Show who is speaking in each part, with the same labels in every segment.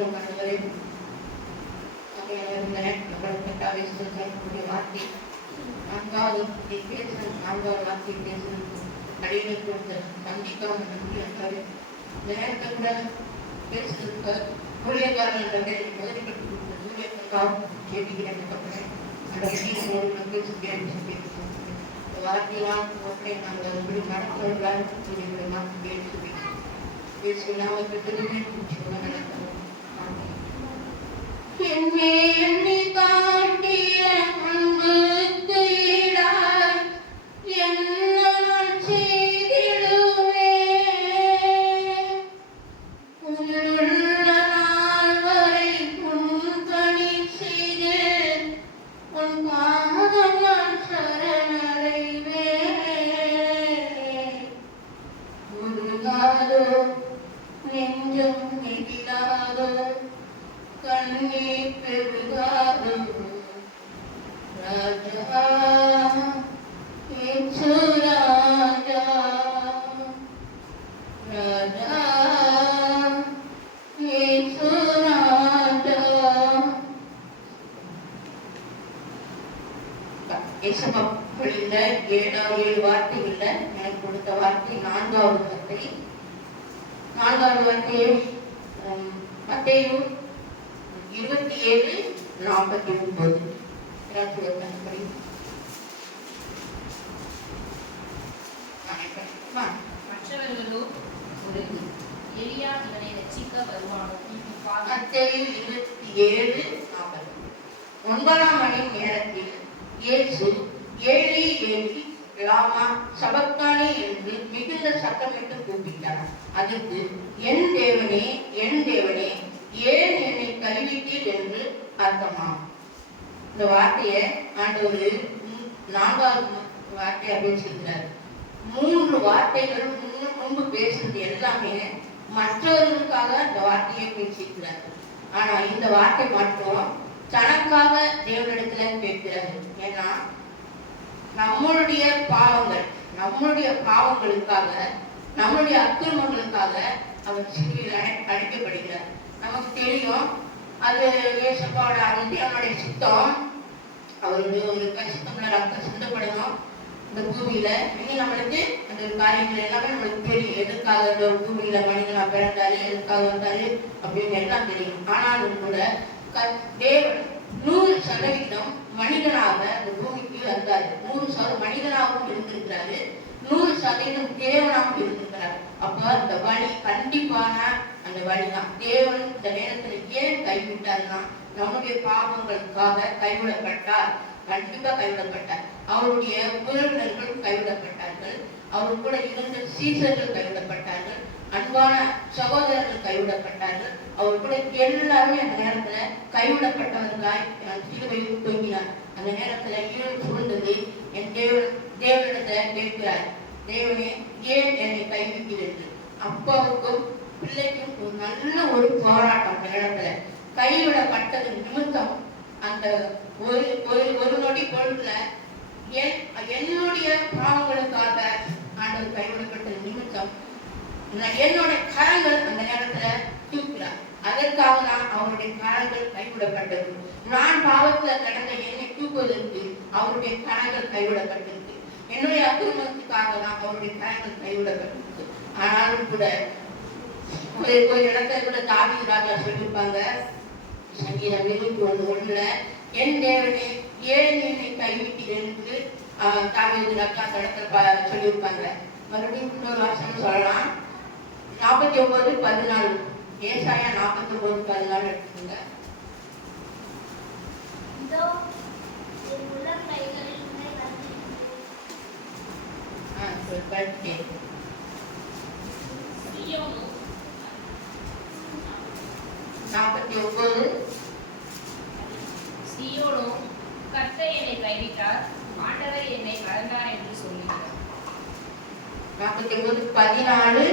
Speaker 1: சுத்தம் பண்ணுவதை நம்மளுடைய வார்த்தை நான்காவது பேசுறது நான்காவது வார்த்தை பேசுறது அடியில் கொடுத்த நம்பிக்காம நம்பி வந்தாரு நேரத்தை கூட பேசுறதுக்கு ஊழியக்காரர்கள் முதலிப்பட்டு கொடுத்த ஊழியர்களுக்காக கேட்டுக்கிறேன் அந்த வழியில் பேசி பேசி வார்த்தையெல்லாம் ஒற்றை நாங்கள் எப்படி நடத்துவதால் சொல்லிவிடலாம் பேசி பேசலாம் திரும்பி င်မင်းနိကာ நான்காவது வார்த்தையை மத்தேயு இருபத்தி ஏழு நாற்பத்தி ஒன்பது
Speaker 2: மற்றவர்களோ ஒடுங்கி எலியா இவனை ரட்சிக்க வருவானோ? பாவி.
Speaker 1: மத்தேயு இருபத்தி ஏழு நாற்பது. ஒன்பதாம் மணி நேரத்தில் இயேசு ஏழி ஏழி லாமா சபக்தானி என்று மிகுந்த சத்தமிட்டு கூப்பிட்டார். அதற்கு என் தேவனே என் தேவனே ஏன் என்னை கைவிட்டீர் என்று அர்த்தமா இந்த வார்த்தையை ஆண்டவர் நான்காவது வார்த்தையா பேசியிருக்கிறார் மூன்று வார்த்தைகள் முன்ன- முன்பு பேசுறது எல்லாமே மற்றவர்களுக்காக இந்த வார்த்தையை பேசிக்கிறார் ஆனா இந்த வார்த்தை மட்டும் தனக்காக தேவனிடத்துல கேட்கிறார் ஏன்னா நம்மளுடைய பாவங்கள் நம்மளுடைய பாவங்களுக்காக நம்மளுடைய அக்கிரமங்களுக்காக அவர் சிலுவையில் அழைக்கப்படுகிறார் நமக்கு தெரியும் அது இயேசுப்பாவோட அது அவனுடைய சித்தம். அவருடைய ஒரு கஷ்டம்ல ரத்தம் சிந்தப்படணும். இந்த பூமியில இனி நம்மளுக்கு அந்த காரியங்கள் எல்லாமே நம்மளுக்கு தெரியும். எதுக்காக இந்த பூமியில மனிதனா பிறந்தாரு எதுக்காக வந்தாரு அப்படின்னு எல்லாம் தெரியும். ஆனாலும் கூட க- தேவன் நூறு சதவீதம் மனிதனாக அந்த பூமிக்கு வந்தாரு நூறு சதவீதம் மனிதனாகவும் இருந்திருக்கிறாரு. நூறு சதவீதம் தேவனாகவும் இருந்திருக்கிறார். அப்ப அந்த வழி கண்டிப்பான அந்த வழிதான். தேவன் இந்த நேரத்துல ஏன் கைவிட்டார்னா நம்முடைய பாவங்களுக்காக கைவிடப்பட்டார். கண்டிப்பா கைவிடப்பட்டார். அவருடைய உறவினர்கள் கைவிடப்பட்டார்கள். அவர் கூட இருந்த சீசர்கள் கைவிடப்பட்டார்கள். அன்பான சகோதரர்கள் கைவிடப்பட்டார்கள். அவர் கூட எல்லாருமே அந்த நேரத்துல கைவிடப்பட்டவர்களாய் சிலுவையில் தொங்கினார். அந்த நேரத்துல இருள் சூழ்ந்தது என் தேவன் தேவனிடத்துல கேட்கிறார் தேவனே ஏன் என்னை கைவிட்டீர்கள் அப்பாவுக்கும் பிள்ளைக்கும் ஒரு நல்ல ஒரு போராட்டம் அந்த இடத்துல கைவிடப்பட்டது நிமித்தம் அந்த ஒரு ஒரு ஒரு நொடி பொழுதுல என் என்னுடைய பாவங்களுக்காக ஆண்டவர் கைவிடப்பட்டது நிமித்தம் நான் என்னோட கரங்கள் அந்த நேரத்துல தூக்குறார். அதற்காக தான் அவருடைய கணங்கள் கைவிடப்பட்டது. நான் பாவத்துல கடந்த என்னை தூக்குவதற்கு அவருடைய கரங்கள் கைவிடப்பட்டிருக்கு. என்னுடைய அக்கிரமத்துக்காக தான் அவருடைய கரங்கள் கைவிடப்பட்டிருக்கு. ஆனாலும் கூட ஒரு ஒரு இடத்துல கூட தாவி ராஜா சொல்லியிருப்பாங்க சங்கீதம் இருபத்தி ஒன்று ஒண்ணுல என் தேவனே ஏன் என்னை கைவிட்டீர்கள் என்று ராஜா அந்த இடத்துல ப- சொல்லியிருப்பாங்க. மறுபடியும் இன்னொரு வருஷம் சொல்லலாம். நாற்பத்தி ஒன்பது பதினாலு. ஏசாயா நாற்பத்தி ஒன்பது பதினாலு எடுத்துக்கோங்க.
Speaker 3: இதோ என் உள்ளங்கைகளில் உன்னை வந்திருக்கிறேன்.
Speaker 1: ஆ சொல் படித்தேன்
Speaker 2: சீயோனு.
Speaker 1: நாற்பத்தி ஒன்பது.
Speaker 2: சீயோனோ கர்த்தர் என்னை கைவிட்டார் ஆண்டவர் என்னை மறந்தார் என்று சொல்லுகிறார்.
Speaker 1: நாற்பத்தி ஒன்பது பதினாலு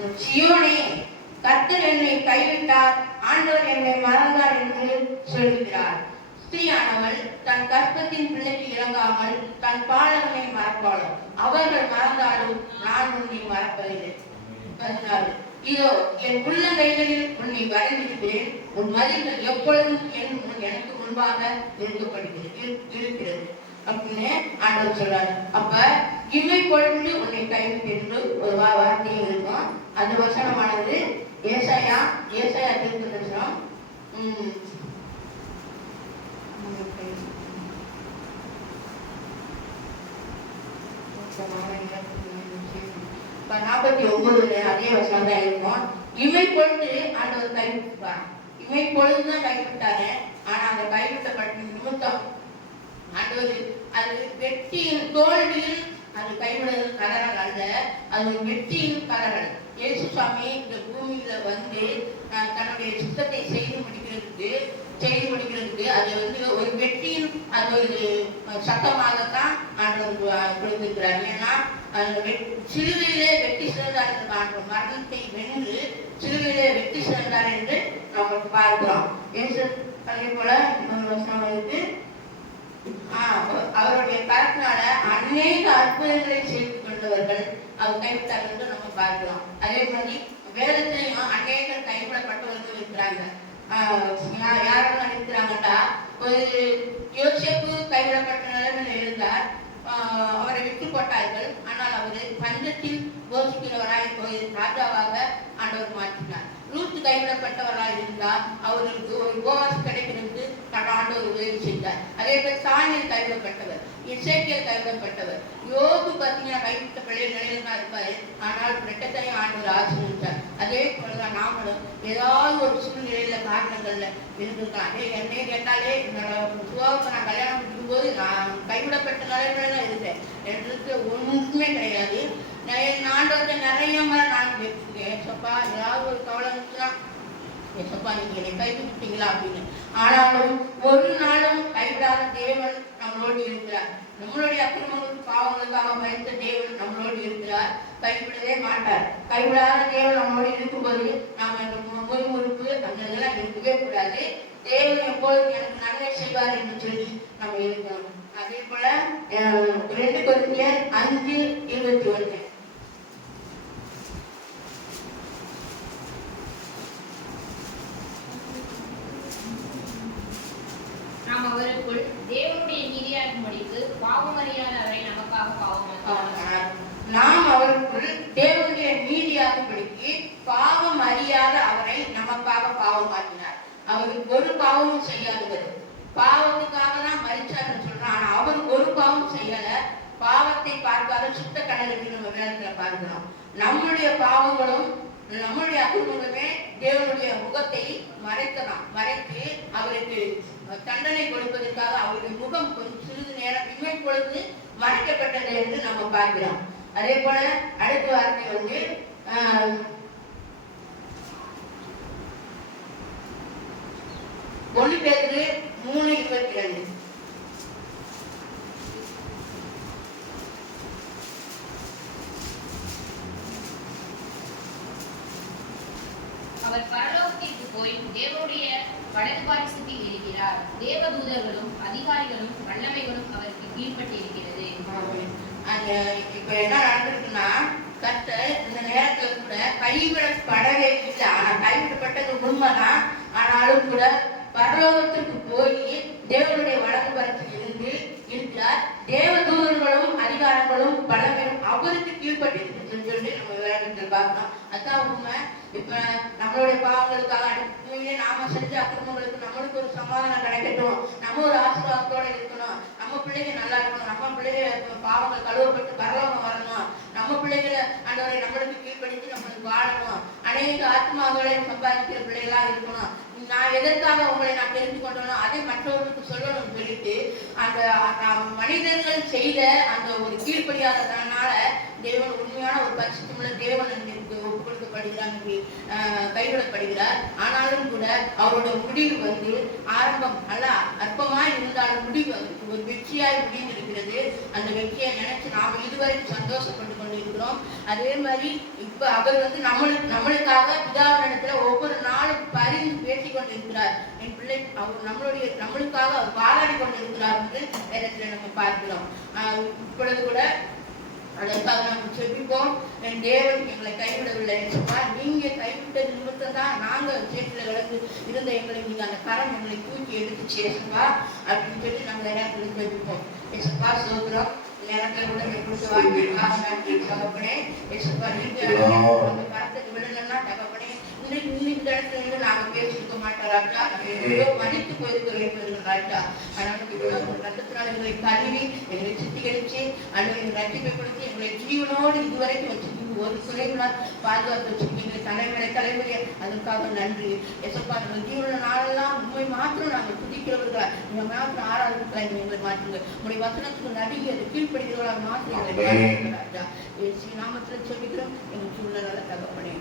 Speaker 1: சியோனே கர்த்தர் என்னை கைவிட்டார் ஆண்டவர் என்னை மறந்தார் என்று சொல்கிறார் ஸ்திரீயானவள் தன் கற்பத்தின் பிள்ளைக்கு இறங்காமல் தன் பாலகனை மறப்பாளோ? அவர்கள் மறந்தாலும் நான் உன்னை மறப்பதில்லை. பதினாலு இதோ என் உள்ளங்கைகளில் உன்னை வரைந்திருக்கிறேன். உன் மதில்கள் எப்பொழுதும் என் உன் எனக்கு முன்பாக இருக்கப்படுகிறது இருக்கிறது. அப்படின்னு ஆண்டவர் சொல்றாரு. அப்ப இமை பொழுது உன்னை கைவிட்டு என்று ஒரு வா- வார்த்தையும் இருக்கும். அந்த வசனமானது ஏசாயா ஏசாயா தீர்க்க தரிசனம் உம், நாற்பத்தி ஒன்பதுல அதே வசனம் தான் இருக்கும். இவை பொழுது ஆண்டவர் கைவிட்டுப்பார் இமை பொழுது தான் கைவிட்டாரு. ஆனா அந்த கைவிட்டப்பட்ட நிமித்தம் ஆண்டவர் அது வெற்றியின் தோல்வியில் அது கைவிடுதல் கலரல் அல்ல. அது வெற்றியின் கலரல் இயேசு சுவாமி இந்த பூமியில வந்து தன்னுடைய சுத்தத்தை செய்து முடிக்கிறதுக்கு செய்து முடிக்கிறதுக்கு அது வந்து ஒரு வெற்றியின் அது ஒரு சத்தமாகத்தான் ஆண்டவர் கொடுத்திருக்கிறார். ஏன்னா சிறுவையிலே வெட்டி சிறந்தார் என்று பார்க்கிறோம். மரணத்தை வென்று சிறுவையிலே வெற்றி சிறந்தார் என்று நம்ம பார்க்கிறோம். இயேசு அதே போல இன்னொரு இருக்கு. ஆஹ் அவருடைய கரத்தினால அநேக அற்புதங்களை செய்து கொண்டவர்கள் அவர் கைவிட்டார் என்று நம்ம பார்க்கலாம். அதே மாதிரி வேதத்திலையும் அநேகர் கைவிடப்பட்டவர்கள் இருக்கிறாங்க. யாரும் யா- ஒரு யோசிப்பு கைவிடப்பட்ட நிலைமையில் இருந்தார். அவரை விட்டு போட்டார்கள். ஆனால் அவர் பஞ்சத்தில் போஷிக்கிறவராய் போய் ராஜாவாக ஆண்டவர் மாற்றினார். லூத்து கைவிடப்பட்டவராய் இருந்தால் அவருக்கு ஒரு போவாஸ் கிடைக்கிறது. ஆண்டவர் உதவி செய்தார் அதே போல சாணியில் கைவிடப்பட்டவர் இசைக்கியல் கைவிடப்பட்டவர் யோகு பார்த்தீங்கன்னா கைவிட்ட பிள்ளை நிலையில தான் இருப்பாரு. ஆனால் ரெட்டத்தையும் ஆண்டவர் ஆசீர்வதித்தார் அதே போலதான் நாமளும் ஏதாவது ஒரு சூழ்நிலையில காரணங்கள்ல இருந்திருக்கான் என்னை கேட்டாலே என்னோட சுவாவுக்கு நான் கல்யாணம் முடிக்கும் போது நான் கைவிடப்பட்ட நிலைமையில தான் இருந்தேன். எனக்கு ஒன்றுமே கிடையாது. நான் ஆண்டவர்கிட்ட நிறைய முறை நான் கேட்டுருக்கேன். ஏசப்பா ஏதாவது ஒரு கவலை இருந்துச்சுன்னா ஏசப்பா நீங்க என்னை கைவிட்டுட்டீங்களா அப்படின்னு. ஆனாலும் ஒரு நாளும் கைவிடாத தேவன் நம்மளோடு இருக்கிறார். நம்மளுடைய அக்கிரமங்களுக்கு பாவங்களுக்காக பயந்த தேவன் நம்மளோடு இருக்கிறார். கைவிடவே மாட்டார். கைவிடாத தேவன் நம்மளோடு இருக்கும்போது நாம் அந்த மு- அந்த இதெல்லாம் இருக்கவே கூடாது. தேவன் எப்போதும் எனக்கு நன்மை செய்வார் என்று சொல்லி நம்ம இருக்கணும். அதே போல ரெண்டு கொரிந்தியர் அஞ்சு இருபத்தி ஒன்று
Speaker 2: நாம் அவருக்குள் தேவனுடைய நீதியாகும்படிக்கு பாவம் அறியாத அவரை நமக்காக பாவமாக்கினார்
Speaker 1: நாம் அவருக்குள் தேவனுடைய நீதியாகும்படிக்கு பாவம் அறியாத அவரை நமக்காக பாவமாக்கினார். அவருக்கு ஒரு பாவமும் செய்யாதவர் பாவத்துக்காக தான் மறிச்சார்னு சொல்றான். ஆனா அவர் ஒரு பாவம் செய்யல. பாவத்தை பார்க்காத சுத்த கடலுக்கு நம்ம வேதத்துல பார்க்கிறோம். நம்முடைய பாவங்களும் நம்முடைய அகுமுகமே தேவனுடைய முகத்தை மறைத்தலாம் மறைத்து அவருக்கு தண்டனை கொடுப்பதற்காக அவருடைய முகம் கொஞ்சம் சிறிது நேரம் இமை பொழுது மறைக்கப்பட்டது என்று நம்ம பார்க்கிறோம். அதே போல அடுத்த வார்த்தை வந்து ஒன்று பேருக்கு பேரு மூணு இருபத்தி ரெண்டு
Speaker 2: அவர் பரலோகத்திற்கு போய் தேவனுடைய வடக்கு பாரிசத்தில் இருக்கிறார் தேவதூதர்களும் அதிகாரிகளும் வல்லமைகளும் அவருக்கு கீழ்ப்பட்டு இருக்கிறது
Speaker 1: அந்த இப்போ என்ன நடந்திருக்குன்னா கர்த்தர் இந்த நேரத்தில் கூட கைவிடப்படவே இல்லை. ஆனா கைவிடப்பட்டது உண்மைதான். ஆனாலும் கூட பரலோகத்திற்கு போய் தேவனுடைய வழக்கு பரத்தில் இருந்து இருக்கிறார். தேவதூதர்களும் அதிகாரங்களும் பலங்களும் அவருக்கு கீழ்ப்பட்டு சொல்லி நம்ம வேலை பார்க்கலாம் அதுதான் உண்மை. இப்ப நம்மளுடைய பாவங்களுக்காக அடுத்து நாம செஞ்ச அக்கிரமங்களுக்கு நம்மளுக்கு ஒரு சமாதானம் கிடைக்கட்டும். நம்ம ஒரு ஆசீர்வாதத்தோட இருக்கணும். நம்ம பிள்ளைங்க நல்லா இருக்கணும். நம்ம பிள்ளைங்க பாவங்கள் கழுவப்பட்டு பரவாம வரணும். நம்ம பிள்ளைகளை ஆண்டவரை நம்மளுக்கு கீழ்ப்படுத்தி நம்மளுக்கு வாழணும். அநேக ஆத்மாக்களை சம்பாதிக்கிற பிள்ளைகளா இருக்கணும். நான் எதற்காக உங்களை நான் தெரிந்து கொண்டனோ அதை மற்றவர்களுக்கு சொல்லணும்னு சொல்லிட்டு அந்த அந்த மனிதர்கள் செய்த அந்த ஒரு கீழ்ப்படியாததுனால தேவன் உண்மையான ஒரு பரிசுத்தமுள்ள தேவன் எனக்கு என்று, கைவிடப்படுகிறார். ஆனாலும் கூட அவரோட முடிவு வந்து ஆரம்பம் அல்ல அற்பமா இருந்தாலும் முடிவு வந்து ஒரு வெற்றியாய் முடிந்திருக்கிறது. அந்த வெற்றியை நினைச்சு நாம இதுவரைக்கும் சந்தோஷப்பட்டு கொண்டு இருக்கிறோம் அதே மாதிரி இப்ப அவர் வந்து நம்மளுக்கு நம்மளுக்காக பிதாவினிடத்துல ஒவ்வொரு நாளும் பரிந்து பேசிக் கொண்டிருக்கிறார். என் பிள்ளை அவர் நம்மளுடைய நம்மளுக்காக அவர் பாராடி கொண்டிருக்கிறார் என்று நேரத்தில் நம்ம பார்க்கிறோம். இப்பொழுது கூட அதற்காக நாம் செபிப்போம் என் தேவன் எங்களை கைவிடவில்லை என்று சொன்னால் நீங்க நாங்கள் சேற்றில் கலந்து இருந்த எங்களை நீங்க அந்த கரம் எங்களை தூக்கி எடுத்து சேசுப்பா அப்படின்னு சொல்லி நாங்கள் நேரத்தில் செபிப்போம் ஏசப்பா சோதரம் நேரத்தில் உடனே கொடுத்து வாங்கிருக்காங்க நன்றி தகப்பனே ஏசப்பா நீங்க அந்த கரத்துக்கு விடலன்னா தகப்பனே இன்னைக்கு இன்னும் இந்த இடத்துல இருந்து நாங்க பேசிருக்க ராஜா. எவ்வளோ மன்னித்து போயிருக்கிறோம் ஆனால் ரத்தத்தினால் எங்களை கழுவி எங்களை சுத்திகரிச்சு அன்று எங்களை ரட்சிப்பை கொடுத்து எங்களை ஜீவனோடு இதுவரைக்கும் வச்சு ஒரு குறைகளால் பாதுகாத்து வச்சிருக்கீங்க தலைமுறை தலைமுறை அதற்காக நன்றி. எசப்பா ஜீவன நாளெல்லாம் உண்மை மாத்திரம் நாங்கள் துதிக்கிறவர்களா? நீங்க மாத்திரம் ஆராதிக்கலாம் எங்களை மாற்றுங்க உங்களுடைய வசனத்துக்கு நடுங்கி அதை கீழ்ப்படுகிறவர்களாக மாற்றி எங்களை நாமத்தில் சொல்லிக்கிறோம். எங்கள் சூழ்நிலை தகப்பனே.